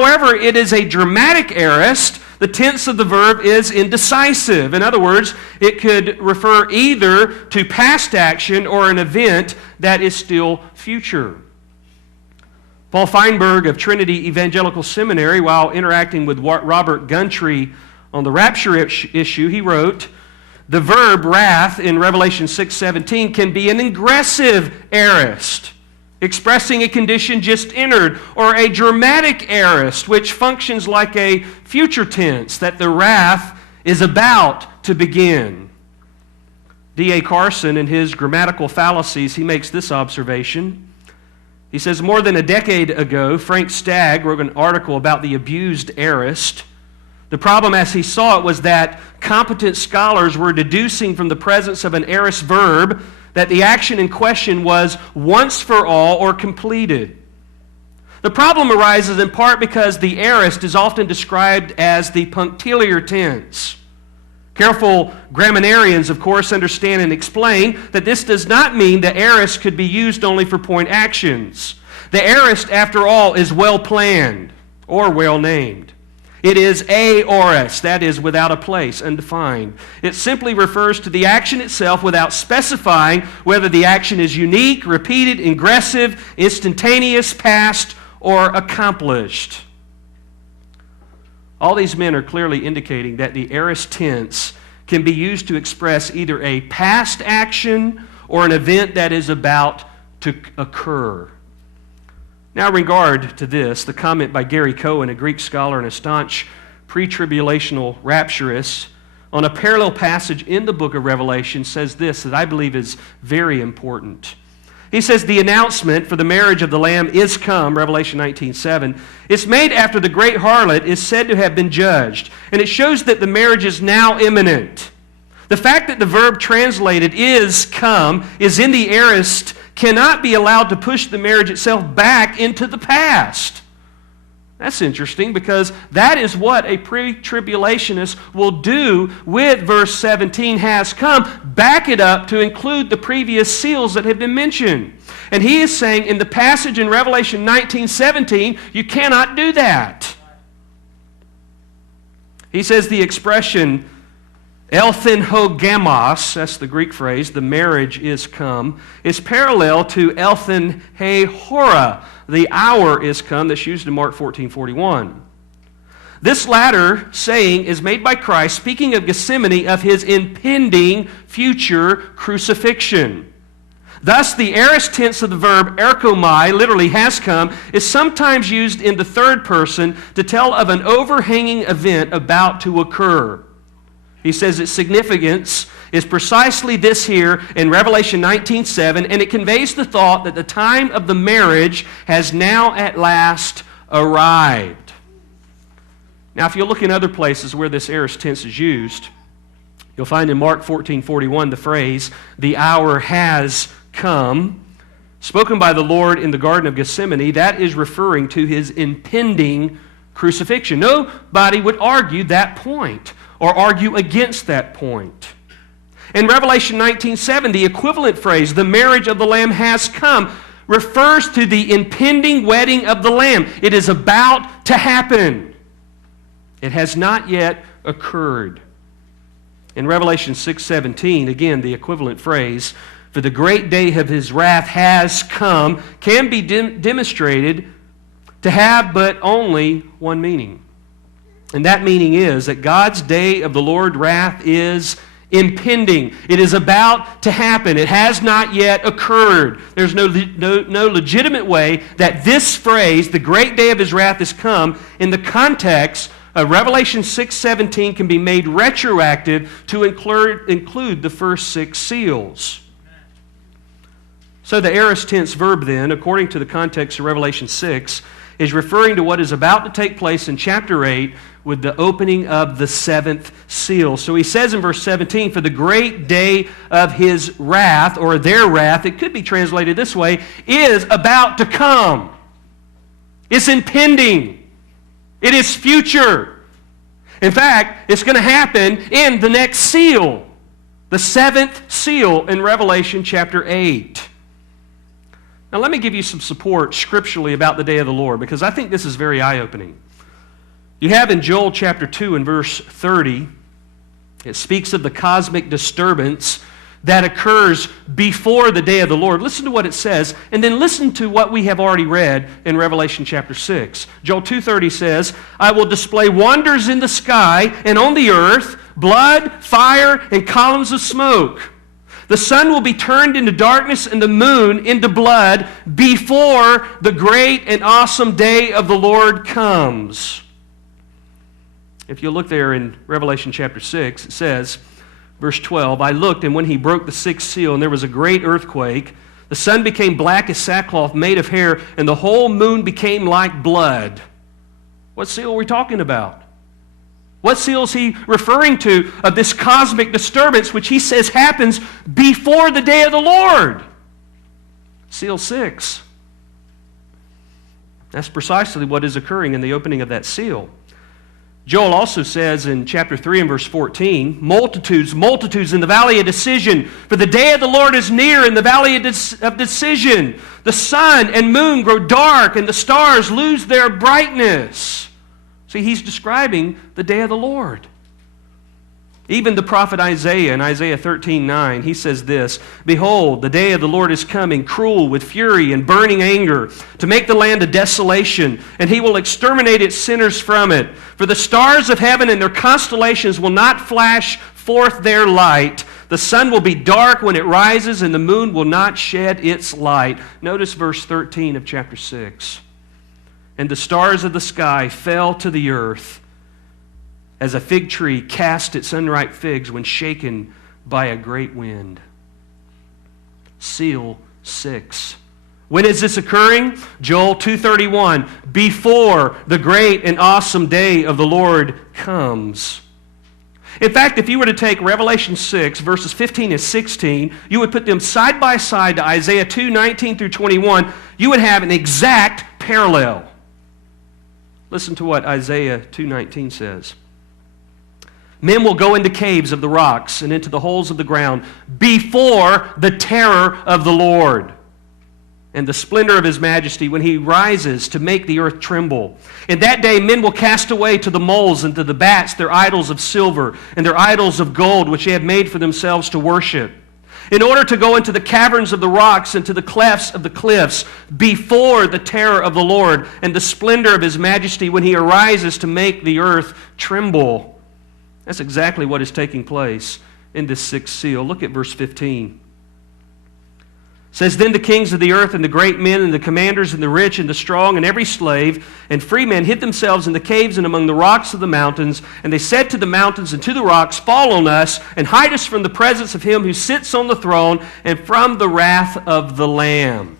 However, it is a dramatic aorist. The tense of the verb is indecisive. In other words, it could refer either to past action or an event that is still future. Paul Feinberg of Trinity Evangelical Seminary, while interacting with Robert Gundry on the rapture issue, he wrote, the verb wrath in Revelation 6:17 can be an ingressive aorist, expressing a condition just entered, or a dramatic aorist, which functions like a future tense, that the wrath is about to begin. D.A. Carson, in his Grammatical Fallacies, he makes this observation. He says, more than a decade ago, Frank Stagg wrote an article about the abused aorist. The problem, as he saw it, was that competent scholars were deducing from the presence of an aorist verb that the action in question was once for all or completed. The problem arises in part because the aorist is often described as the punctiliar tense. Careful grammarians, of course, understand and explain that this does not mean the aorist could be used only for point actions. The aorist, after all, is well planned or well named. It is aorist, that is, without a place, undefined. It simply refers to the action itself without specifying whether the action is unique, repeated, ingressive, instantaneous, past, or accomplished. All these men are clearly indicating that the aorist tense can be used to express either a past action or an event that is about to occur. Now, in regard to this, the comment by Gary Cohen, a Greek scholar and a staunch pre-tribulational rapturist, on a parallel passage in the book of Revelation says this that I believe is very important. He says, the announcement for the marriage of the Lamb is come, Revelation 19:7. It's made after the great harlot is said to have been judged, and it shows that the marriage is now imminent. The fact that the verb translated is come is in the aorist cannot be allowed to push the marriage itself back into the past. That's interesting because that is what a pre-tribulationist will do with verse 17, has come, back it up to include the previous seals that have been mentioned. And he is saying in the passage in Revelation 19:17, you cannot do that. He says the expression Elthen hogamos, that's the Greek phrase, the marriage is come, is parallel to Elthen he hora, the hour is come, that's used in Mark 14:41. This latter saying is made by Christ, speaking of Gethsemane, of his impending future crucifixion. Thus, the aorist tense of the verb erkomai, literally has come, is sometimes used in the third person to tell of an overhanging event about to occur. He says its significance is precisely this here in Revelation 19:7, and it conveys the thought that the time of the marriage has now at last arrived. Now, if you look in other places where this aorist tense is used, you'll find in Mark 14:41 the phrase, the hour has come, spoken by the Lord in the Garden of Gethsemane. That is referring to his impending crucifixion. Nobody would argue that point or argue against that point. In Revelation 19:7, the equivalent phrase, the marriage of the Lamb has come, refers to the impending wedding of the Lamb. It is about to happen. It has not yet occurred. In Revelation 6:17, again, the equivalent phrase, for the great day of his wrath has come, can be demonstrated to have but only one meaning. And that meaning is that God's day of the Lord wrath is impending. It is about to happen. It has not yet occurred. There's no legitimate way that this phrase, the great day of his wrath is come, in the context of Revelation 6:17 can be made retroactive to include the first 6 seals. So the aorist tense verb then, according to the context of Revelation 6, is referring to what is about to take place in chapter 8 with the opening of the 7th seal. So he says in verse 17, for the great day of his wrath, or their wrath, it could be translated this way, is about to come. It's impending. It is future. In fact, it's going to happen in the next seal, the 7th seal in Revelation chapter 8. Now let me give you some support scripturally about the day of the Lord, because I think this is very eye-opening. You have in Joel chapter 2 and verse 30, it speaks of the cosmic disturbance that occurs before the day of the Lord. Listen to what it says, and then listen to what we have already read in Revelation chapter 6. Joel 2:30 says, I will display wonders in the sky and on the earth, blood, fire, and columns of smoke. The sun will be turned into darkness and the moon into blood before the great and awesome day of the Lord comes. If you look there in Revelation chapter 6, it says, verse 12, I looked, and when he broke the sixth seal, and there was a great earthquake, the sun became black as sackcloth made of hair, and the whole moon became like blood. What seal are we talking about? What seal is he referring to of this cosmic disturbance which he says happens before the day of the Lord? Seal 6. That's precisely what is occurring in the opening of that seal. Joel also says in chapter 3 and verse 14, multitudes, multitudes in the valley of decision, for the day of the Lord is near in the valley of decision. The sun and moon grow dark, and the stars lose their brightness. See, he's describing the day of the Lord. Even the prophet Isaiah in Isaiah 13:9, he says this, Behold, the day of the Lord is coming, cruel with fury and burning anger, to make the land a desolation, and he will exterminate its sinners from it. For the stars of heaven and their constellations will not flash forth their light. The sun will be dark when it rises, and the moon will not shed its light. Notice verse 13 of chapter 6. And the stars of the sky fell to the earth, as a fig tree cast its unripe figs when shaken by a great wind. Seal 6. When is this occurring? Joel 2:31. Before the great and awesome day of the Lord comes. In fact, if you were to take Revelation 6, verses 15 and 16, you would put them side by side to Isaiah 2:19 through 21, you would have an exact parallel. Listen to what Isaiah 2:19 says. Men will go into caves of the rocks and into the holes of the ground before the terror of the Lord and the splendor of his majesty when he rises to make the earth tremble. In that day men will cast away to the moles and to the bats their idols of silver and their idols of gold which they have made for themselves to worship, in order to go into the caverns of the rocks and to the clefts of the cliffs before the terror of the Lord and the splendor of his majesty when he arises to make the earth tremble. That's exactly what is taking place in this sixth seal. Look at verse 15. It says, Then the kings of the earth and the great men and the commanders and the rich and the strong and every slave and free man hid themselves in the caves and among the rocks of the mountains. And they said to the mountains and to the rocks, Fall on us and hide us from the presence of him who sits on the throne and from the wrath of the Lamb.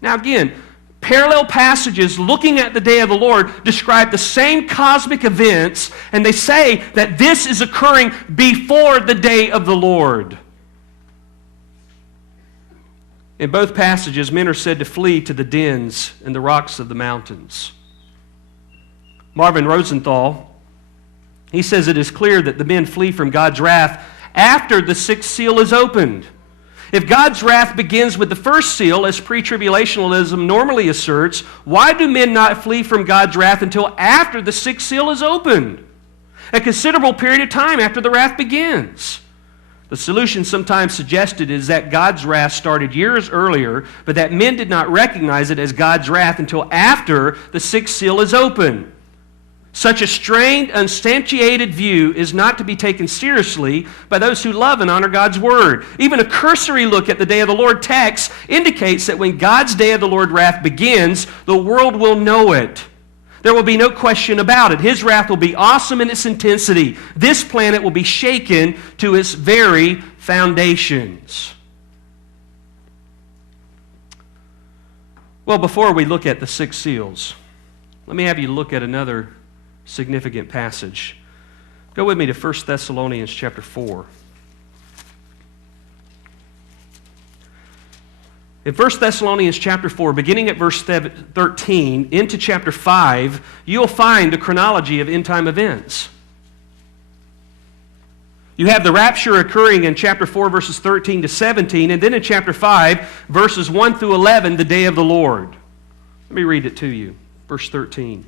Now again, parallel passages looking at the day of the Lord describe the same cosmic events, and they say that this is occurring before the day of the Lord. In both passages, men are said to flee to the dens and the rocks of the mountains. Marvin Rosenthal, he says it is clear that the men flee from God's wrath after the sixth seal is opened. If God's wrath begins with the first seal, as pre-tribulationalism normally asserts, why do men not flee from God's wrath until after the sixth seal is opened? A considerable period of time after the wrath begins. The solution sometimes suggested is that God's wrath started years earlier, but that men did not recognize it as God's wrath until after the sixth seal is open. Such a strained, unsubstantiated view is not to be taken seriously by those who love and honor God's Word. Even a cursory look at the Day of the Lord text indicates that when God's Day of the Lord wrath begins, the world will know it. There will be no question about it. His wrath will be awesome in its intensity. This planet will be shaken to its very foundations. Well, before we look at the six seals, let me have you look at another significant passage. Go with me to 1 Thessalonians chapter 4. In 1 Thessalonians chapter 4, beginning at verse 13, into chapter 5, you'll find the chronology of end-time events. You have the rapture occurring in chapter 4, verses 13 to 17, and then in chapter 5, verses 1 through 11, the day of the Lord. Let me read it to you. Verse 13.